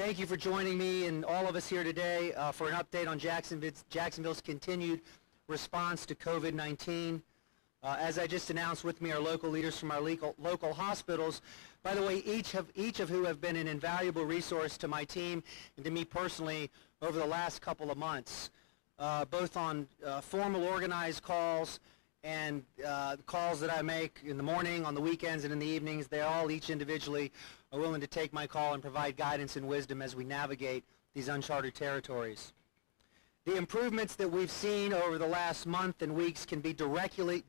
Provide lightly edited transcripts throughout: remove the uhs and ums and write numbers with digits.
Thank you for joining me and all of us here today for an update on Jacksonville's continued response to COVID-19. As I just announced, with me are local leaders from our local hospitals. By the way, each of who have been an invaluable resource to my team and to me personally over the last couple of months, both on formal organized calls and calls that I make in the morning, on the weekends, and in the evenings. They all each individually are willing to take my call and provide guidance and wisdom as we navigate these uncharted territories. The improvements that we've seen over the last month and weeks can be directly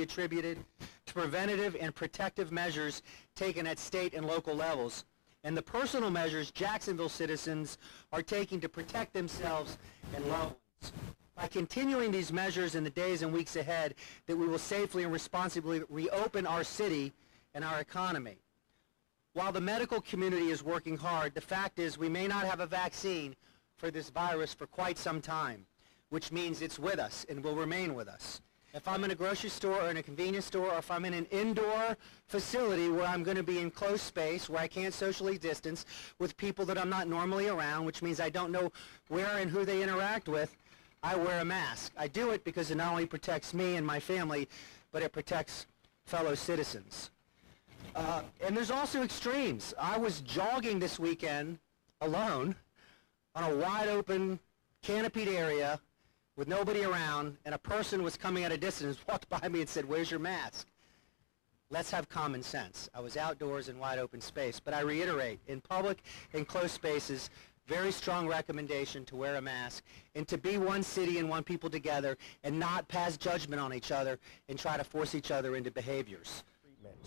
attributed to preventative and protective measures taken at state and local levels, and the personal measures Jacksonville citizens are taking to protect themselves and loved ones. By continuing these measures in the days and weeks ahead, that we will safely and responsibly reopen our city and our economy. While the medical community is working hard, the fact is we may not have a vaccine for this virus for quite some time, which means it's with us and will remain with us. If I'm in a grocery store or in a convenience store, or if I'm in an indoor facility where I'm going to be in close space, where I can't socially distance with people that I'm not normally around, which means I don't know where and who they interact with, I wear a mask. I do it because it not only protects me and my family, but it protects fellow citizens. And there's also extremes. I was jogging this weekend alone on a wide open, canopied area with nobody around, and a person was coming at a distance, walked by me and said, "Where's your mask?" Let's have common sense. I was outdoors in wide open space, but I reiterate, in public and close spaces, very strong recommendation to wear a mask and to be one city and one people together and not pass judgment on each other and try to force each other into behaviors.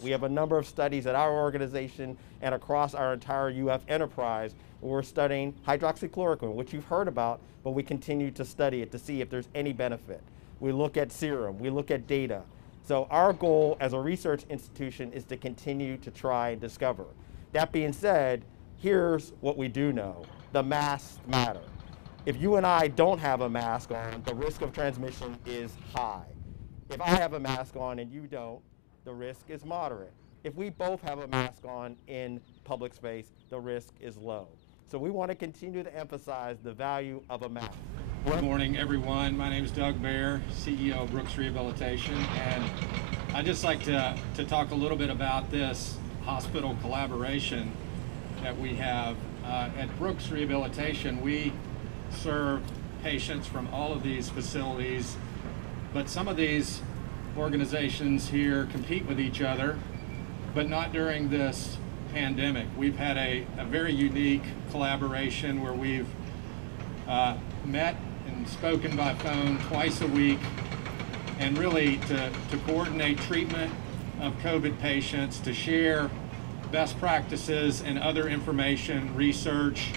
We have a number of studies at our organization and across our entire UF enterprise where we're studying hydroxychloroquine, which you've heard about, but we continue to study it to see if there's any benefit. We look at serum, we look at data. So our goal as a research institution is to continue to try and discover. That being said, here's what we do know. The masks matter. If you and I don't have a mask on, the risk of transmission is high. If I have a mask on and you don't, the risk is moderate. If we both have a mask on in public space, the risk is low. So we want to continue to emphasize the value of a mask. Good morning, everyone. My name is Doug Baer, CEO of Brooks Rehabilitation, and I'd just like to talk a little bit about this hospital collaboration that we have. At Brooks Rehabilitation, we serve patients from all of these facilities, but some of these organizations here compete with each other, but not during this pandemic. We've had a very unique collaboration where we've met and spoken by phone twice a week, and really to coordinate treatment of COVID patients, to share best practices and other information, research,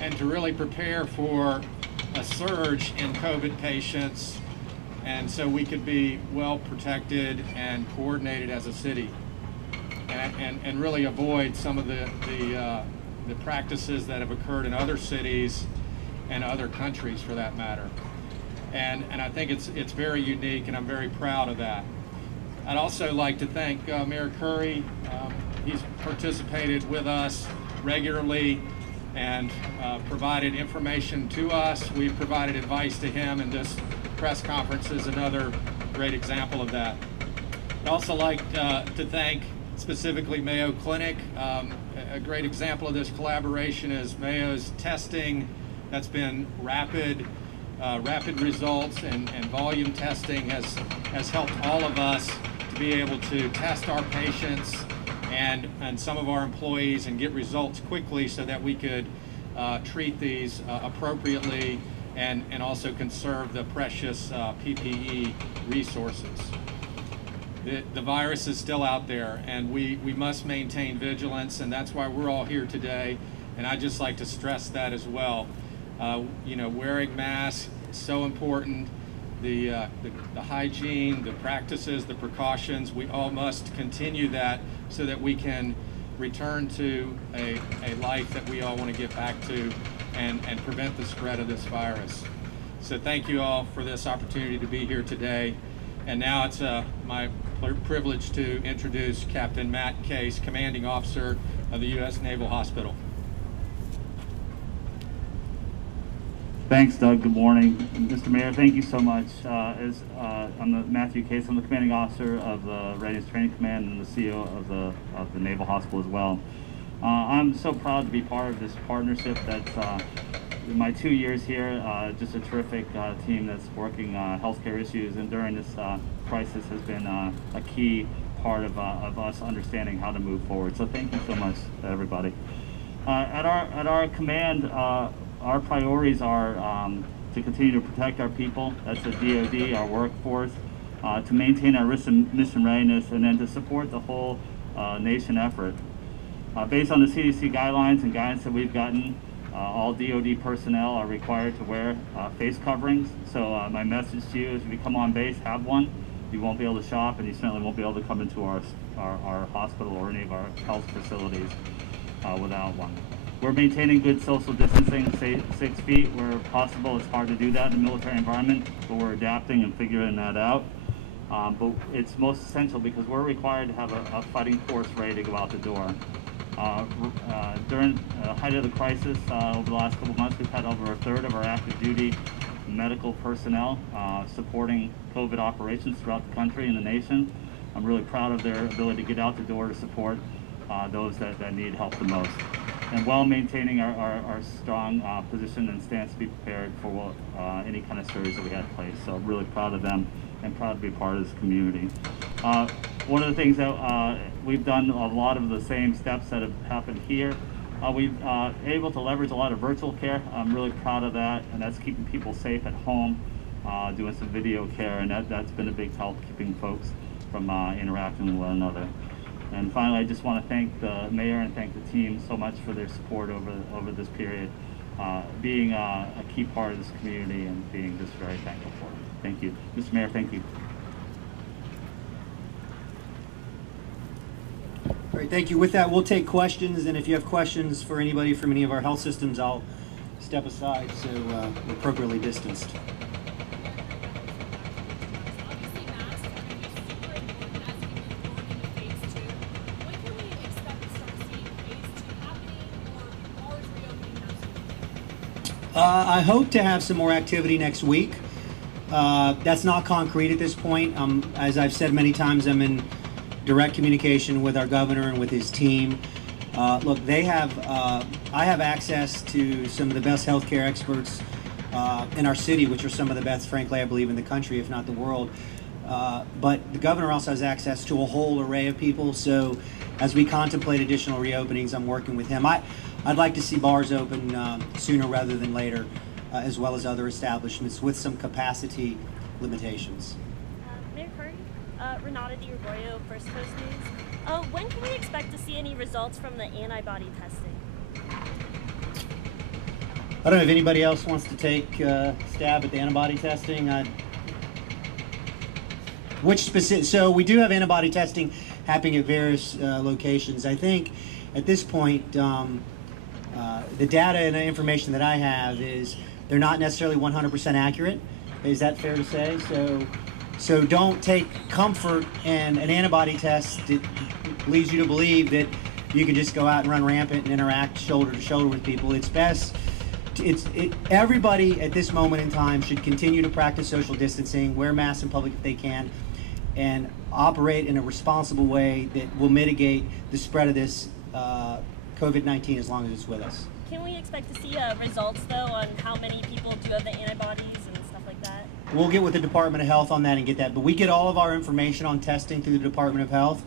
and to really prepare for a surge in COVID patients, and so we could be well protected and coordinated as a city, and really avoid some of the practices that have occurred in other cities and other countries for that matter. And I think it's very unique, and I'm very proud of that. I'd also like to thank Mayor Curry. He's participated with us regularly and provided information to us. We've provided advice to him, and this press conference is another great example of that. I'd also like to thank specifically Mayo Clinic. A great example of this collaboration is Mayo's testing that's been rapid results, and volume testing has helped all of us to be able to test our patients and some of our employees and get results quickly so that we could treat these appropriately and also conserve the precious PPE resources. The virus is still out there, and we must maintain vigilance, and that's why we're all here today. And I'd just like to stress that as well. Wearing masks is so important. The hygiene, the practices, the precautions, we all must continue that so that we can return to a life that we all want to get back to and prevent the spread of this virus. So thank you all for this opportunity to be here today. And now it's my privilege to introduce Captain Matt Case, Commanding Officer of the U.S. Naval Hospital. Thanks, Doug. Good morning. Mr. Mayor, thank you so much. I'm Matthew Case. I'm the commanding officer of the Readiness Training Command and the CEO of the Naval Hospital as well. I'm so proud to be part of this partnership that's in my 2 years here, just a terrific team that's working healthcare issues, and during this crisis has been a key part of us understanding how to move forward. So thank you so much to everybody. At our command, our priorities are to continue to protect our people, that's the DoD, our workforce, to maintain our risk and mission readiness, and then to support the whole nation effort. Based on the CDC guidelines and guidance that we've gotten, all DoD personnel are required to wear face coverings. So my message to you is if you come on base, have one. You won't be able to shop, and you certainly won't be able to come into our hospital or any of our health facilities without one. We're maintaining good social distancing, 6 feet where possible. It's hard to do that in a military environment, but we're adapting and figuring that out. But it's most essential because we're required to have a fighting force ready to go out the door. During the height of the crisis, over the last couple months, we've had over a third of our active duty medical personnel supporting COVID operations throughout the country and the nation. I'm really proud of their ability to get out the door to support those that need help the most, and while maintaining our strong position and stance to be prepared for any kind of surge that we had in place. So I'm really proud of them and proud to be part of this community. One of the things that we've done a lot of the same steps that have happened here. We've able to leverage a lot of virtual care. I'm really proud of that, and that's keeping people safe at home, doing some video care, and that's been a big help keeping folks from interacting with one another. And finally, I just want to thank the mayor and thank the team so much for their support over this period, being a key part of this community and being just very thankful for it. Thank you. Mr. Mayor, thank you. All right, thank you. With that, we'll take questions, and if you have questions for anybody from any of our health systems, I'll step aside so we're appropriately distanced. I hope to have some more activity next week. That's not concrete at this point. As I've said many times, I'm in direct communication with our governor and with his team. Look, I have access to some of the best healthcare experts in our city, which are some of the best, frankly, I believe, in the country, if not the world. But the governor also has access to a whole array of people. So as we contemplate additional reopenings, I'm working with him. I'd like to see bars open sooner rather than later, as well as other establishments with some capacity limitations. Mayor Curry, Renata DiGregorio, First Coast News. When can we expect to see any results from the antibody testing? I don't know if anybody else wants to take a stab at the antibody testing. So we do have antibody testing happening at various locations. I think at this point, the data and the information that I have is they're not necessarily 100% accurate. Is that fair to say? So don't take comfort in an antibody test that leads you to believe that you can just go out and run rampant and interact shoulder to shoulder with people. It's best. Everybody at this moment in time should continue to practice social distancing, wear masks in public if they can, and operate in a responsible way that will mitigate the spread of this COVID-19 as long as it's with us. Can we expect to see results, though, on how many people do have the antibodies and stuff like that? We'll get with the Department of Health on that and get that. But we get all of our information on testing through the Department of Health.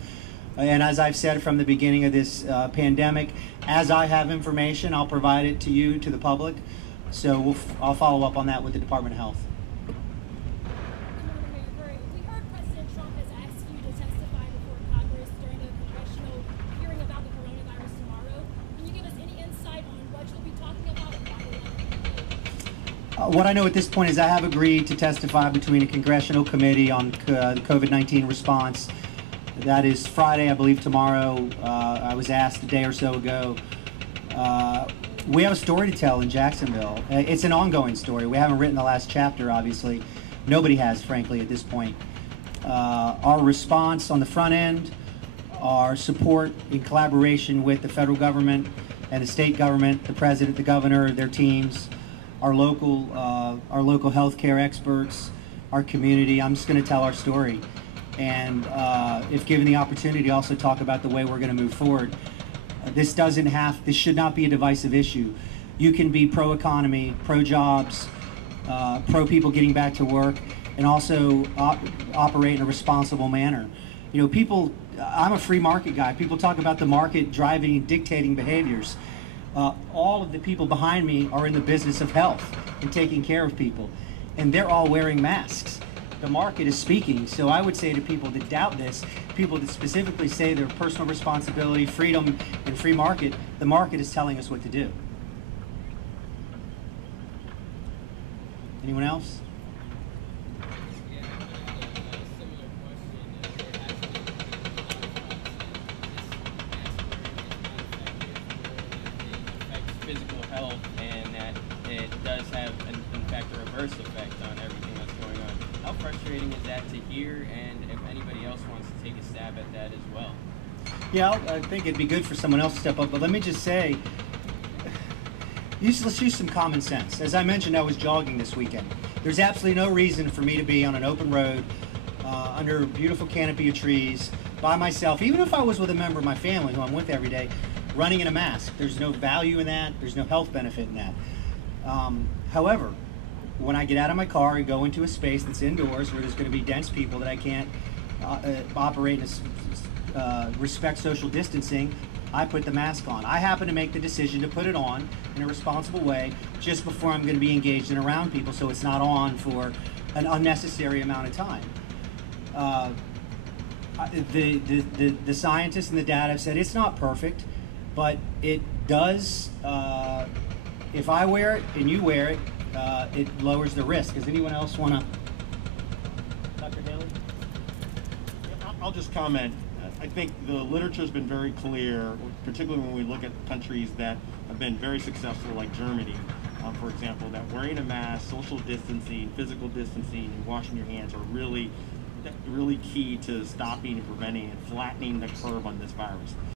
And as I've said from the beginning of this pandemic, as I have information, I'll provide it to you, to the public. So I'll follow up on that with the Department of Health. What I know at this point is I have agreed to testify between a congressional committee on the COVID-19 response. That is Friday, I believe tomorrow. I was asked a day or so ago. We have a story to tell in Jacksonville. It's an ongoing story. We haven't written the last chapter, obviously. Nobody has, frankly, at this point. Our response on the front end, our support in collaboration with the federal government and the state government, the president, the governor, their teams, our local healthcare experts, our community. I'm just going to tell our story, and if given the opportunity, also talk about the way we're going to move forward. This should not be a divisive issue. You can be pro-economy, pro-jobs, pro-people getting back to work, and also operate in a responsible manner. You know, I'm a free market guy. People talk about the market driving and dictating behaviors. All of the people behind me are in the business of health and taking care of people, and they're all wearing masks. The market is speaking, so I would say to people that doubt this, people that specifically say their personal responsibility, freedom, and free market, the market is telling us what to do. Anyone else? Physical health, and that it does have, in fact, a reverse effect on everything that's going on. How frustrating is that to hear, and if anybody else wants to take a stab at that as well? Yeah, I think it'd be good for someone else to step up, but let me just say, let's use some common sense. As I mentioned, I was jogging this weekend. There's absolutely no reason for me to be on an open road, under a beautiful canopy of trees, by myself, even if I was with a member of my family who I'm with every day, running in a mask. There's no value in that. There's no health benefit in that. However, when I get out of my car and go into a space that's indoors where there's going to be dense people that I can't operate and respect social distancing, I put the mask on. I happen to make the decision to put it on in a responsible way just before I'm going to be engaged and around people, so it's not on for an unnecessary amount of time. The scientists and the data have said it's not perfect, but it does, if I wear it and you wear it, it lowers the risk. Does anyone else want to? Dr. Haley? I'll just comment. I think the literature has been very clear, particularly when we look at countries that have been very successful, like Germany, for example, that wearing a mask, social distancing, physical distancing, and washing your hands are really key to stopping and preventing and flattening the curve on this virus.